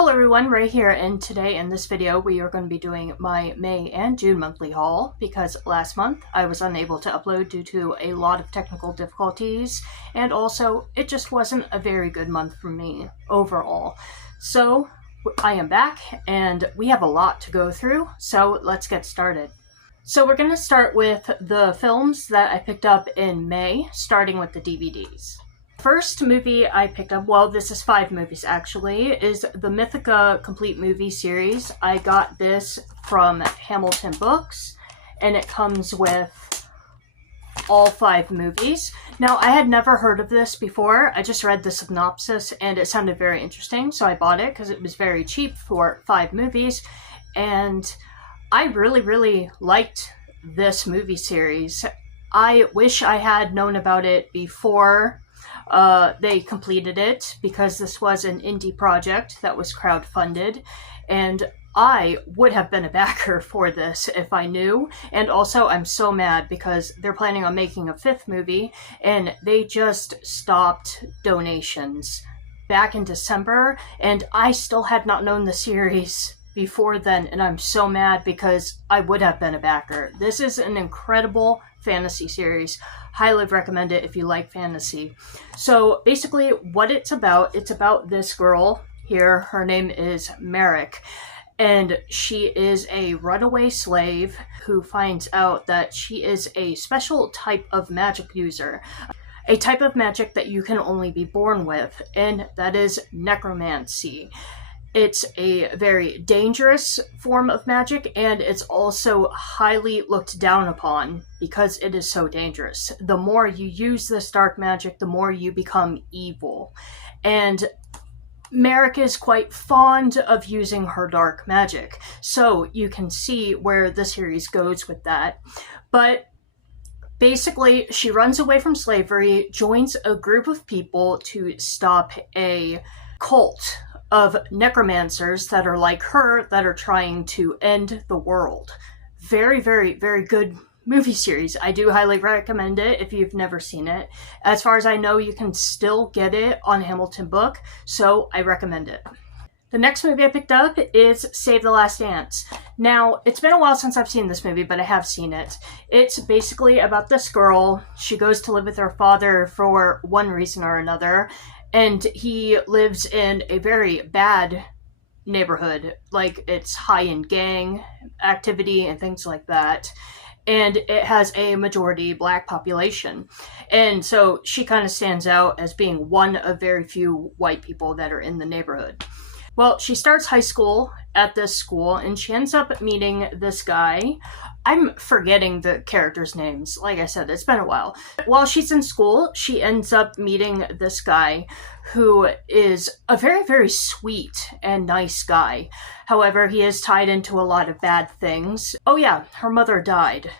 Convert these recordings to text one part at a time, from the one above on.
Hello everyone, Ray here, and today in this video we are going to be doing my May and June monthly haul because last month I was unable to upload due to a lot of technical difficulties, and also it just wasn't a very good month for me overall. So I am back and we have a lot to go through, so let's get started. So we're going to start with the films that I picked up in May, starting with the DVDs. First movie I picked up, well, this is 5 movies actually, is the Mythica Complete Movie Series. I got this from Hamilton Books, and it comes with all 5 movies. Now, I had never heard of this before. I just read the synopsis, and it sounded very interesting, so I bought it because it was very cheap for 5 movies, and I really liked this movie series. I wish I had known about it before they completed it, because this was an indie project that was crowdfunded, and I would have been a backer for this if I knew. And also I'm so mad because they're planning on making a 5th movie and they just stopped donations back in December, and I still had not known the series before then, and I'm so mad because I would have been a backer. This is an incredible fantasy series. Highly recommend it if you like fantasy. So basically what it's about this girl here. Her name is Merrick, and she is a runaway slave who finds out that she is a special type of magic user. A type of magic that you can only be born with, and that is necromancy. It's a very dangerous form of magic, and it's also highly looked down upon because it is so dangerous. The more you use this dark magic, the more you become evil. And Merrick is quite fond of using her dark magic, so you can see where the series goes with that. But basically, she runs away from slavery, joins a group of people to stop a cult of necromancers that are like her, that are trying to end the world. Very good movie series. I do highly recommend it if you've never seen it. As far as I know, you can still get it on Hamilton Book, so I recommend it. The next movie I picked up is Save the Last Dance. Now, it's been a while since I've seen this movie, but I have seen it. It's basically about this girl. She goes to live with her father for one reason or another, and he lives in a very bad neighborhood. Like, it's high in gang activity and things like that. And it has a majority black population. And so she kind of stands out as being one of very few white people that are in the neighborhood. Well, she starts high school at this school, and she ends up meeting this guy. I'm forgetting the characters' names. Like I said, it's been a while. While she's in school, she ends up meeting this guy who is a very sweet and nice guy. However, he is tied into a lot of bad things. Oh yeah, her mother died.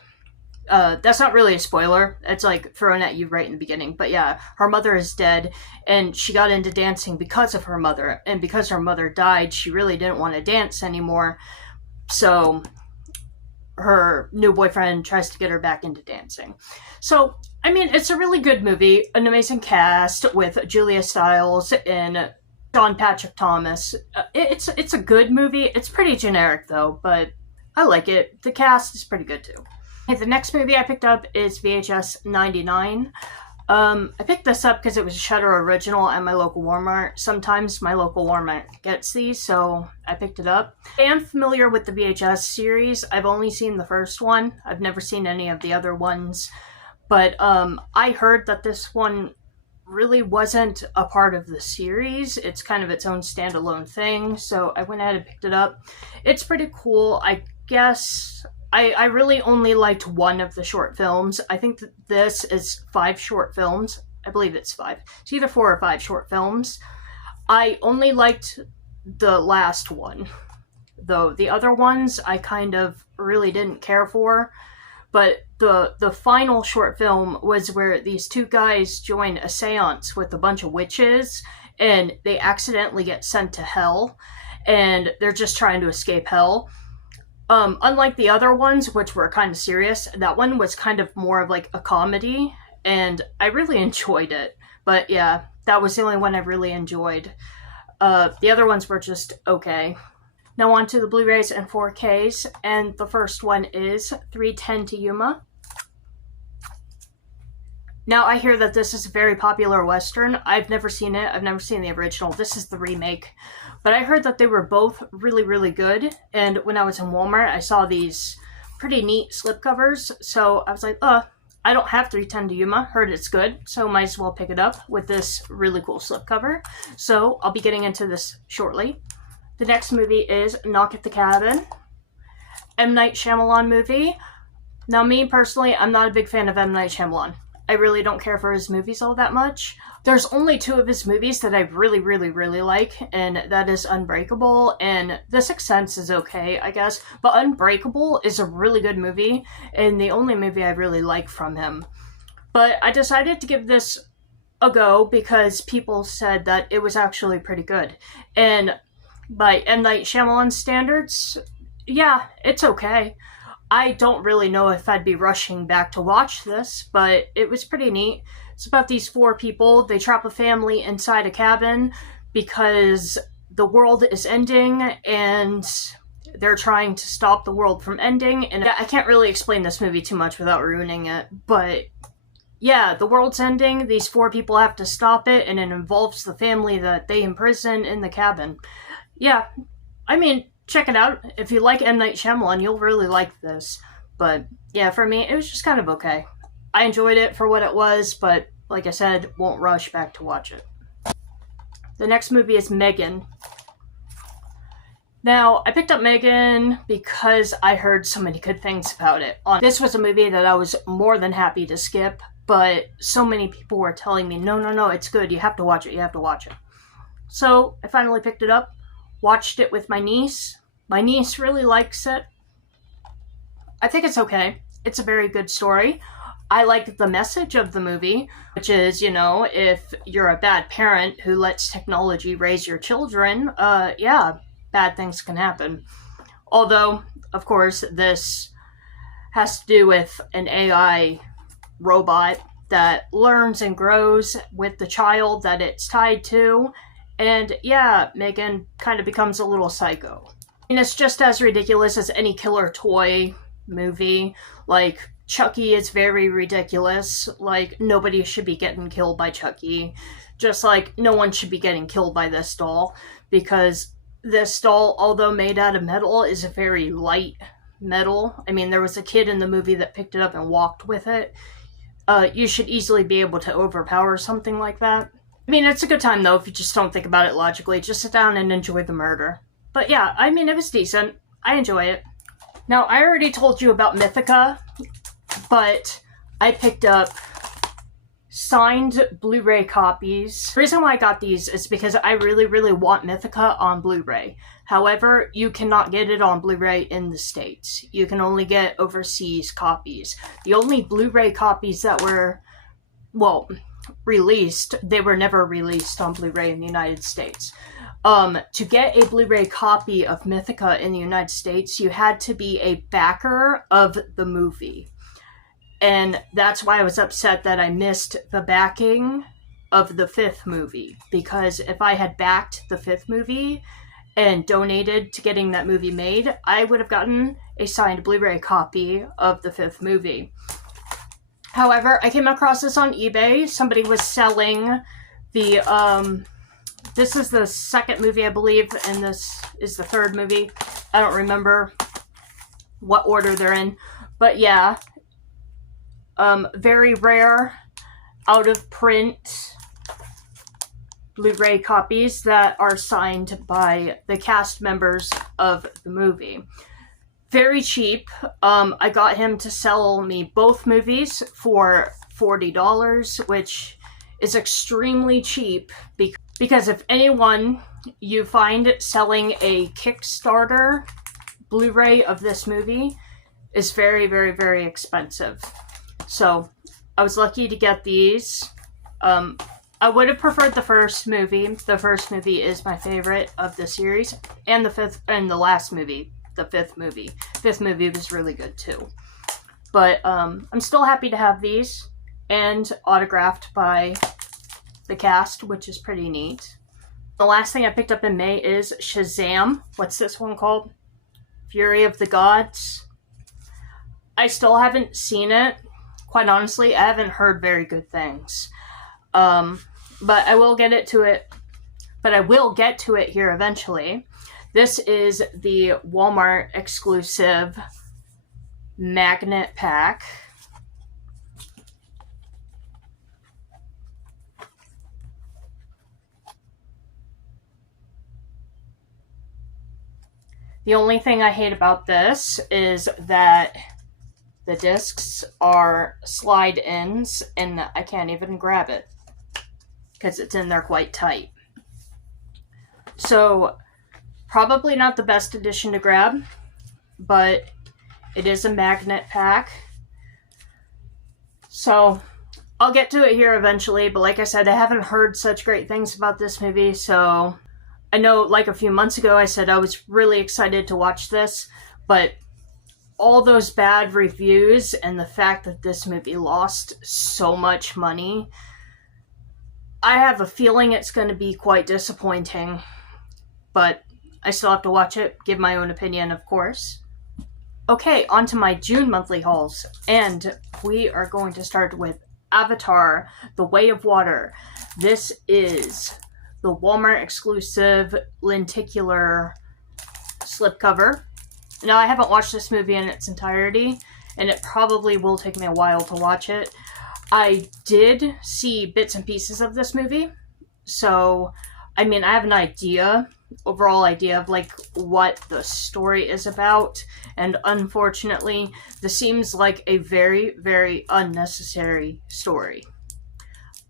That's not really a spoiler. It's like thrown at you right in the beginning. But yeah, her mother is dead, and she got into dancing because of her mother. And because her mother died, she really didn't want to dance anymore. So her new boyfriend tries to get her back into dancing. So, I mean, it's a really good movie. An amazing cast with Julia Stiles and John Patrick Thomas. It's a good movie. It's pretty generic, though, but I like it. The cast is pretty good, too. Okay, the next movie I picked up is VHS 99. I picked this up because it was a Shudder original at my local Walmart. Sometimes my local Walmart gets these, so I picked it up. I am familiar with the VHS series. I've only seen the first one. I've never seen any of the other ones. But I heard that this one really wasn't a part of the series. It's kind of its own standalone thing, so I went ahead and picked it up. It's pretty cool. I guess I really only liked one of the short films. I think that this is 5 short films. I believe it's 5. It's either 4 or 5 short films. I only liked the last one, though. The other ones I kind of really didn't care for. But the final short film was where these 2 guys join a seance with a bunch of witches, and they accidentally get sent to hell, and they're just trying to escape hell. Unlike the other ones, which were kind of serious, that one was kind of more of like a comedy, and I really enjoyed it. But yeah, that was the only one I really enjoyed. The other ones were just okay. Now on to the Blu-rays and 4Ks, and the first one is 310 to Yuma. Now I hear that this is a very popular Western. I've never seen it. I've never seen the original. This is the remake. But I heard that they were both really, really good, and when I was in Walmart, I saw these pretty neat slipcovers, so I was like, I don't have 310 to Yuma, heard it's good, so might as well pick it up with this really cool slipcover. So I'll be getting into this shortly. The next movie is Knock at the Cabin, M. Night Shyamalan movie. Now me personally, I'm not a big fan of M. Night Shyamalan. I really don't care for his movies all that much. There's only 2 of his movies that I really, really, really like, and that is Unbreakable, and The Sixth Sense is okay, I guess, but Unbreakable is a really good movie, and the only movie I really like from him. But I decided to give this a go because people said that it was actually pretty good. And by M. Night Shyamalan standards, yeah, it's okay. I don't really know if I'd be rushing back to watch this, but it was pretty neat. It's about these 4 people. They trap a family inside a cabin because the world is ending and they're trying to stop the world from ending. And I can't really explain this movie too much without ruining it, but yeah, the world's ending. These 4 people have to stop it, and it involves the family that they imprison in the cabin. Yeah, I mean, check it out. If you like M. Night Shyamalan, you'll really like this. But yeah, for me, it was just kind of okay. I enjoyed it for what it was, but like I said, won't rush back to watch it. The next movie is Megan. Now, I picked up Megan because I heard so many good things about it. This was a movie that I was more than happy to skip, but so many people were telling me, no, it's good, you have to watch it, you have to watch it. So, I finally picked it up, watched it with my niece. My niece really likes it. I think it's okay. It's a very good story. I like the message of the movie, which is, if you're a bad parent who lets technology raise your children, yeah, bad things can happen. Although, of course, this has to do with an AI robot that learns and grows with the child that it's tied to, and yeah, Megan kind of becomes a little psycho. And it's just as ridiculous as any killer toy movie. Like, Chucky is very ridiculous. Like, nobody should be getting killed by Chucky. Just like no one should be getting killed by this doll, because this doll, although made out of metal, is a very light metal. I mean, there was a kid in the movie that picked it up and walked with it. You should easily be able to overpower something like that. I mean, it's a good time, though, if you just don't think about it logically. Just sit down and enjoy the murder. But yeah, I mean, it was decent. I enjoy it. Now, I already told you about Mythica, but I picked up signed Blu-ray copies. The reason why I got these is because I really, really want Mythica on Blu-ray. However, you cannot get it on Blu-ray in the States. You can only get overseas copies. The only Blu-ray copies that were, released, they were never released on Blu-ray in the United States. To get a Blu-ray copy of Mythica in the United States, you had to be a backer of the movie. And that's why I was upset that I missed the backing of the 5th movie. Because if I had backed the 5th movie and donated to getting that movie made, I would have gotten a signed Blu-ray copy of the 5th movie. However, I came across this on eBay. Somebody was selling the, this is the 2nd movie, I believe, and this is the 3rd movie. I don't remember what order they're in. But yeah, very rare, out of print Blu-ray copies that are signed by the cast members of the movie. Very cheap. I got him to sell me both movies for $40, which is extremely cheap because if anyone you find selling a Kickstarter Blu-ray of this movie is very, very, very expensive. So I was lucky to get these. I would have preferred the first movie. The first movie is my favorite of the series, and the last movie, the 5th movie. 5th movie was really good too. But I'm still happy to have these, and autographed by the cast, which is pretty neat. The last thing I picked up in May is Shazam. What's this one called? Fury of the Gods. I still haven't seen it. Quite honestly, I haven't heard very good things. But I will get to it here eventually. This is the Walmart exclusive magnet pack. The only thing I hate about this is that the discs are slide-ins and I can't even grab it because it's in there quite tight. So, probably not the best edition to grab, but it is a magnet pack. So, I'll get to it here eventually, but like I said, I haven't heard such great things about this movie, so I know like a few months ago I said I was really excited to watch this, but all those bad reviews and the fact that this movie lost so much money, I have a feeling it's going to be quite disappointing. But I still have to watch it, give my own opinion, of course. Okay, on to my June monthly hauls, and we are going to start with Avatar: The Way of Water. This is the Walmart exclusive lenticular slipcover. Now, I haven't watched this movie in its entirety, and it probably will take me a while to watch it. I did see bits and pieces of this movie, so, I mean, I have an overall idea of, like, what the story is about, and unfortunately, this seems like a very, very unnecessary story.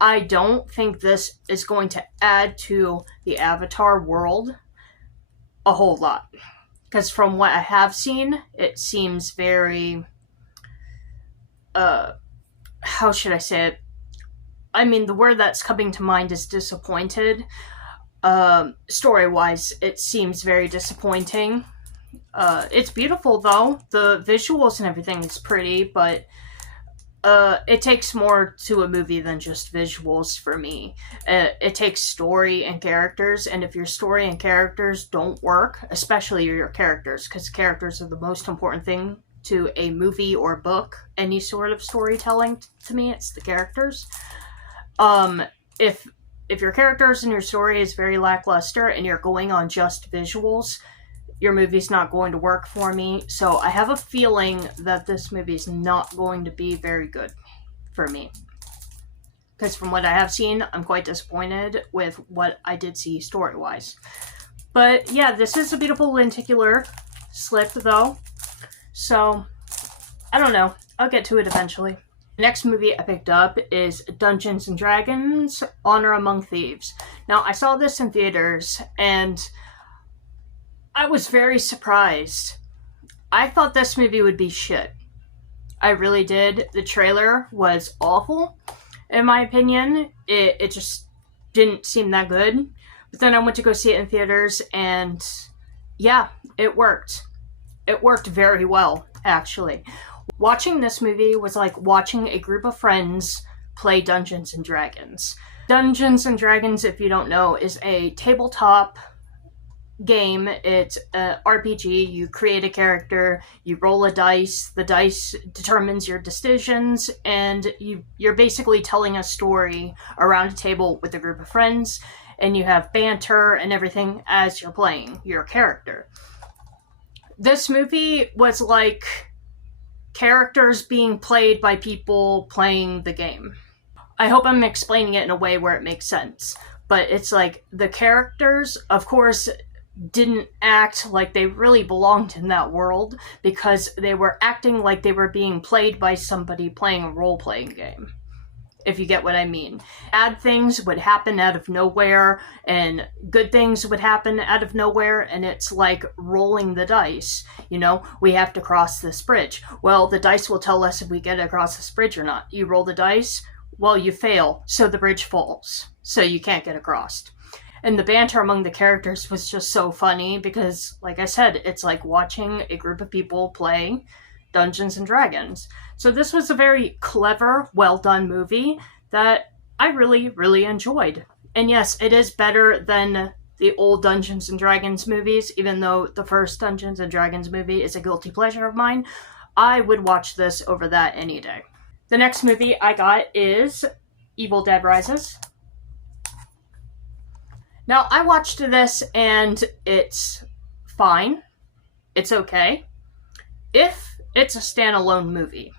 I don't think this is going to add to the Avatar world a whole lot. Because from what I have seen, it seems very, how should I say it? I mean, the word that's coming to mind is disappointed. Story-wise, it seems very disappointing. It's beautiful, though. The visuals and everything is pretty, but it takes more to a movie than just visuals for me. It takes story and characters, and if your story and characters don't work, especially your characters, because characters are the most important thing to a movie or book, any sort of storytelling, to me, it's the characters. If your characters and your story is very lackluster and you're going on just visuals, your movie's not going to work for me. So I have a feeling that this movie's not going to be very good for me. Because from what I have seen, I'm quite disappointed with what I did see story-wise. But yeah, this is a beautiful lenticular slip, though. So, I don't know. I'll get to it eventually. The next movie I picked up is Dungeons & Dragons: Honor Among Thieves. Now, I saw this in theaters, and I was very surprised. I thought this movie would be shit. I really did. The trailer was awful, in my opinion. It just didn't seem that good. But then I went to go see it in theaters, and yeah, it worked. It worked very well, actually. Watching this movie was like watching a group of friends play Dungeons & Dragons. Dungeons & Dragons, if you don't know, is a tabletop game. It's an RPG. You create a character, you roll a dice, the dice determines your decisions, and you're basically telling a story around a table with a group of friends, and you have banter and everything as you're playing your character. This movie was like characters being played by people playing the game. I hope I'm explaining it in a way where it makes sense, but it's like the characters, of course, didn't act like they really belonged in that world because they were acting like they were being played by somebody playing a role-playing game, if you get what I mean. Bad things would happen out of nowhere, and good things would happen out of nowhere, and it's like rolling the dice. You know, we have to cross this bridge. Well, the dice will tell us if we get across this bridge or not. You roll the dice, well, you fail, so the bridge falls, so you can't get across. And the banter among the characters was just so funny because, like I said, it's like watching a group of people play Dungeons & Dragons. So this was a very clever, well-done movie that I really, really enjoyed. And yes, it is better than the old Dungeons and Dragons movies, even though the first Dungeons and Dragons movie is a guilty pleasure of mine, I would watch this over that any day. The next movie I got is Evil Dead Rises. Now, I watched this and it's fine. It's okay. If it's a standalone movie.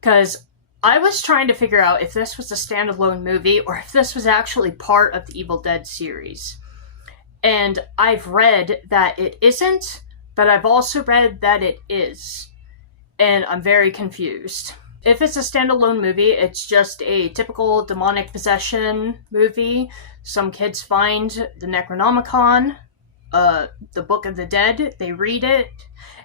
Because I was trying to figure out if this was a standalone movie or if this was actually part of the Evil Dead series. And I've read that it isn't, but I've also read that it is. And I'm very confused. If it's a standalone movie, it's just a typical demonic possession movie. Some kids find the Necronomicon, the Book of the Dead, they read it,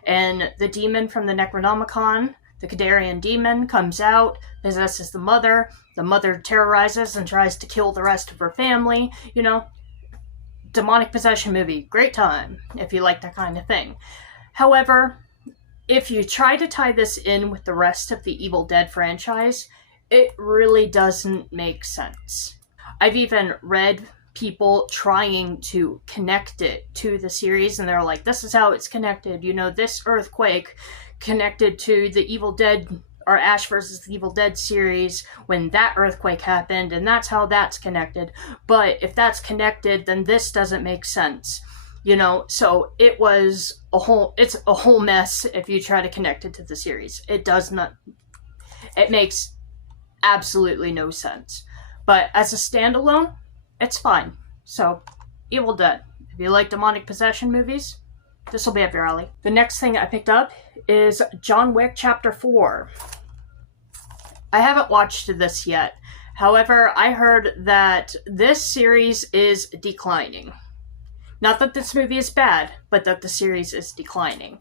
and the demon from the Necronomicon, the Kadarian demon, comes out, possesses the mother terrorizes and tries to kill the rest of her family. You know, demonic possession movie, great time, if you like that kind of thing. However, if you try to tie this in with the rest of the Evil Dead franchise, it really doesn't make sense. I've even read people trying to connect it to the series, and they're like, this is how it's connected. You know, this earthquake connected to the Evil Dead, or Ash vs. the Evil Dead series when that earthquake happened, and that's how that's connected. But if that's connected, then this doesn't make sense. You know, so it's a whole mess if you try to connect it to the series. It makes absolutely no sense. But as a standalone, it's fine. So, Evil Dead. If you like demonic possession movies, this will be up your alley. The next thing I picked up is John Wick Chapter 4. I haven't watched this yet. However, I heard that this series is declining. Not that this movie is bad, but that the series is declining.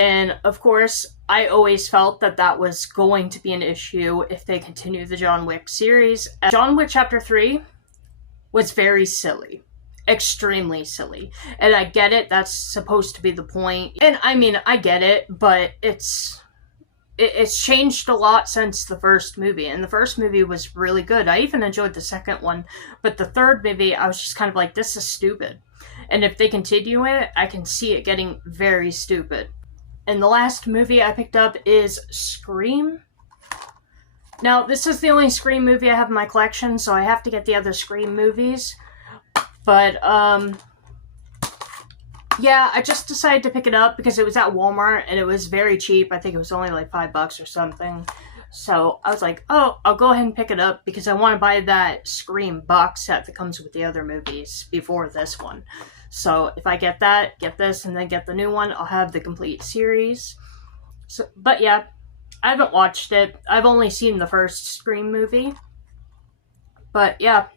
And, of course, I always felt that that was going to be an issue if they continue the John Wick series. John Wick Chapter 3 was very silly. Extremely silly. And I get it, that's supposed to be the point. And, I mean, I get it, but it's changed a lot since the first movie. And the first movie was really good. I even enjoyed the second one. But the third movie, I was just kind of like, this is stupid. And if they continue it, I can see it getting very stupid. And the last movie I picked up is Scream. Now, this is the only Scream movie I have in my collection, so I have to get the other Scream movies. But, yeah, I just decided to pick it up because it was at Walmart, and it was very cheap. I think it was only like $5 or something. So I was like, oh, I'll go ahead and pick it up because I want to buy that Scream box set that comes with the other movies before this one. So if I get that, get this, and then get the new one, I'll have the complete series. So, but yeah, I haven't watched it. I've only seen the first Scream movie. But yeah,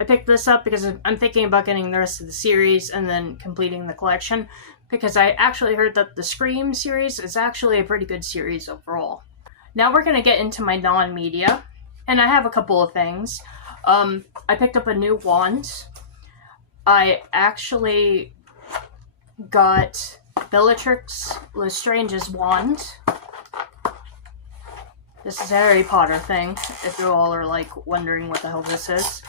I picked this up because I'm thinking about getting the rest of the series and then completing the collection. Because I actually heard that the Scream series is actually a pretty good series overall. Now we're going to get into my non-media, and I have a couple of things. I picked up a new wand. I actually got Bellatrix Lestrange's wand. This is a Harry Potter thing, if you all are, like, wondering what the hell this is.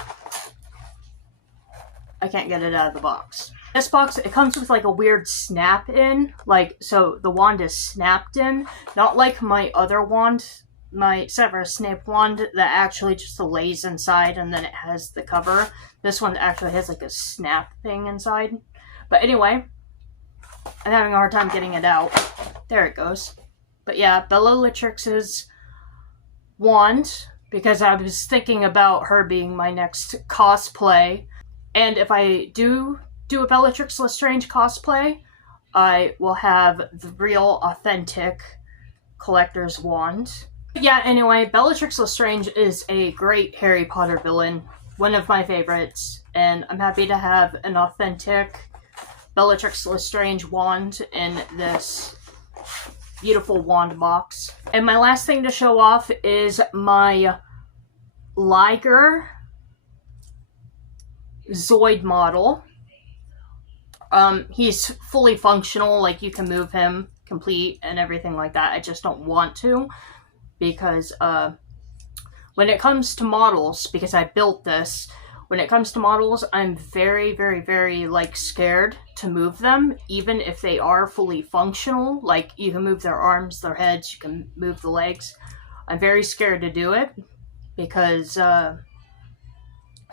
I can't get it out of the box. This box, it comes with, like, a weird snap-in. Like, so the wand is snapped in. Not like my other wand, my Severus Snape wand, that actually just lays inside and then it has the cover. This one actually has, like, a snap thing inside. But anyway, I'm having a hard time getting it out. There it goes. But yeah, Bellatrix's wand, because I was thinking about her being my next cosplay. And if I do a Bellatrix Lestrange cosplay, I will have the real, authentic collector's wand. Yeah, anyway, Bellatrix Lestrange is a great Harry Potter villain, one of my favorites, and I'm happy to have an authentic Bellatrix Lestrange wand in this beautiful wand box. And my last thing to show off is my Liger Zoid model. He's fully functional, like you can move him complete and everything like that. I just don't want to because when it comes to models, because I built this, when it comes to models, I'm very, very, very, like, scared to move them, even if they are fully functional. Like, you can move their arms, their heads, you can move the legs. I'm very scared to do it, because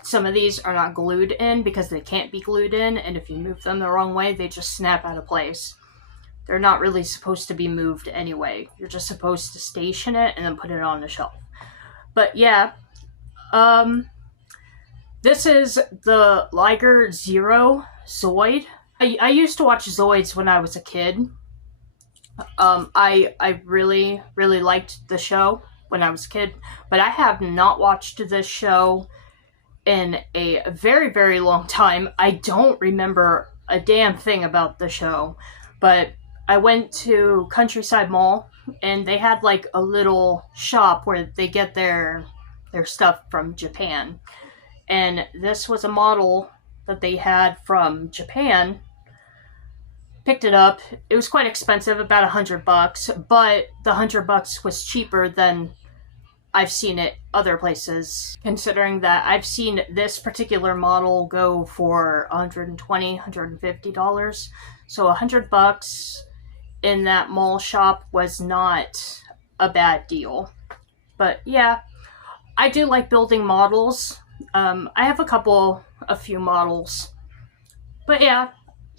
some of these are not glued in because they can't be glued in, and if you move them the wrong way, they just snap out of place. They're not really supposed to be moved anyway. You're just supposed to station it and then put it on the shelf. But yeah, this is the Liger Zero Zoid. I used to watch Zoids when I was a kid. I really, really liked the show when I was a kid, but I have not watched this show in a very, very long time. I don't remember a damn thing about the show, but I went to Countryside Mall, and they had like a little shop where they get their stuff from Japan. And this was a model that they had from Japan. Picked it up. It was quite expensive, about $100, but the $100 was cheaper than I've seen it other places, considering that I've seen this particular model go for $120, $150. So $100 in that mall shop was not a bad deal. But yeah, I do like building models. I have a few models. But yeah,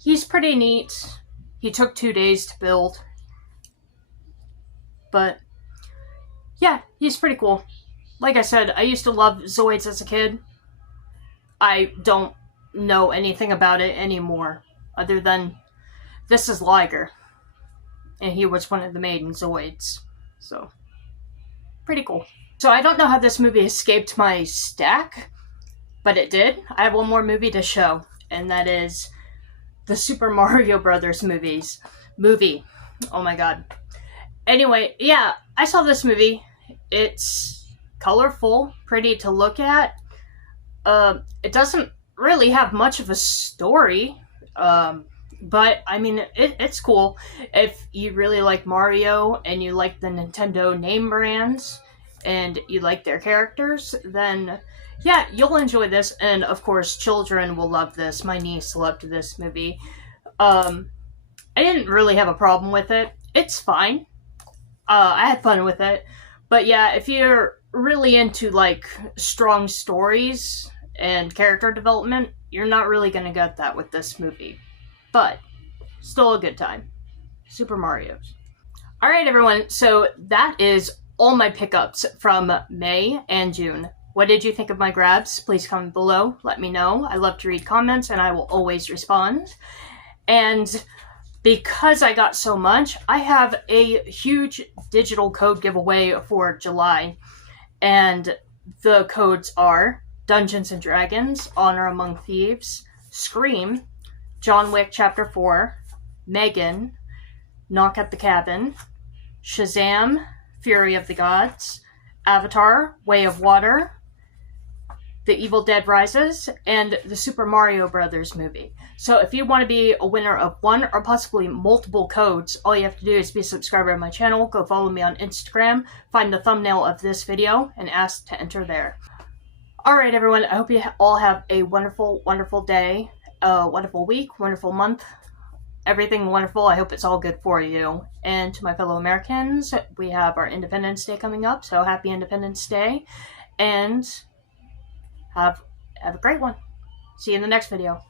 he's pretty neat. He took 2 days to build. But yeah, he's pretty cool. Like I said, I used to love Zoids as a kid. I don't know anything about it anymore, other than this is Liger, and he was one of the maiden Zoids. So, pretty cool. So I don't know how this movie escaped my stack, but it did. I have one more movie to show, and that is the Super Mario Brothers movie. Oh my god. Anyway, yeah, I saw this movie. It's colorful, pretty to look at. It doesn't really have much of a story, but I mean, it's cool. If you really like Mario and you like the Nintendo name brands and you like their characters, then yeah, you'll enjoy this. And of course, children will love this. My niece loved this movie. I didn't really have a problem with it. It's fine. I had fun with it. But yeah, if you're really into like strong stories and character development, you're not really going to get that with this movie. But still a good time. Super Mario's. Alright everyone, so that is all my pickups from May and June. What did you think of my grabs? Please comment below. Let me know. I love to read comments and I will always respond. And because I got so much, I have a huge digital code giveaway for July. And the codes are Dungeons & Dragons, Honor Among Thieves, Scream, John Wick Chapter 4, Megan, Knock at the Cabin, Shazam, Fury of the Gods, Avatar, Way of Water, The Evil Dead Rises, and the Super Mario Brothers movie. So if you want to be a winner of one or possibly multiple codes, all you have to do is be a subscriber to my channel, go follow me on Instagram, find the thumbnail of this video, and ask to enter there. Alright everyone, I hope you all have a wonderful, wonderful day, a wonderful week, wonderful month, everything wonderful. I hope it's all good for you. And to my fellow Americans, we have our Independence Day coming up, so happy Independence Day, and have a great one. See you in the next video.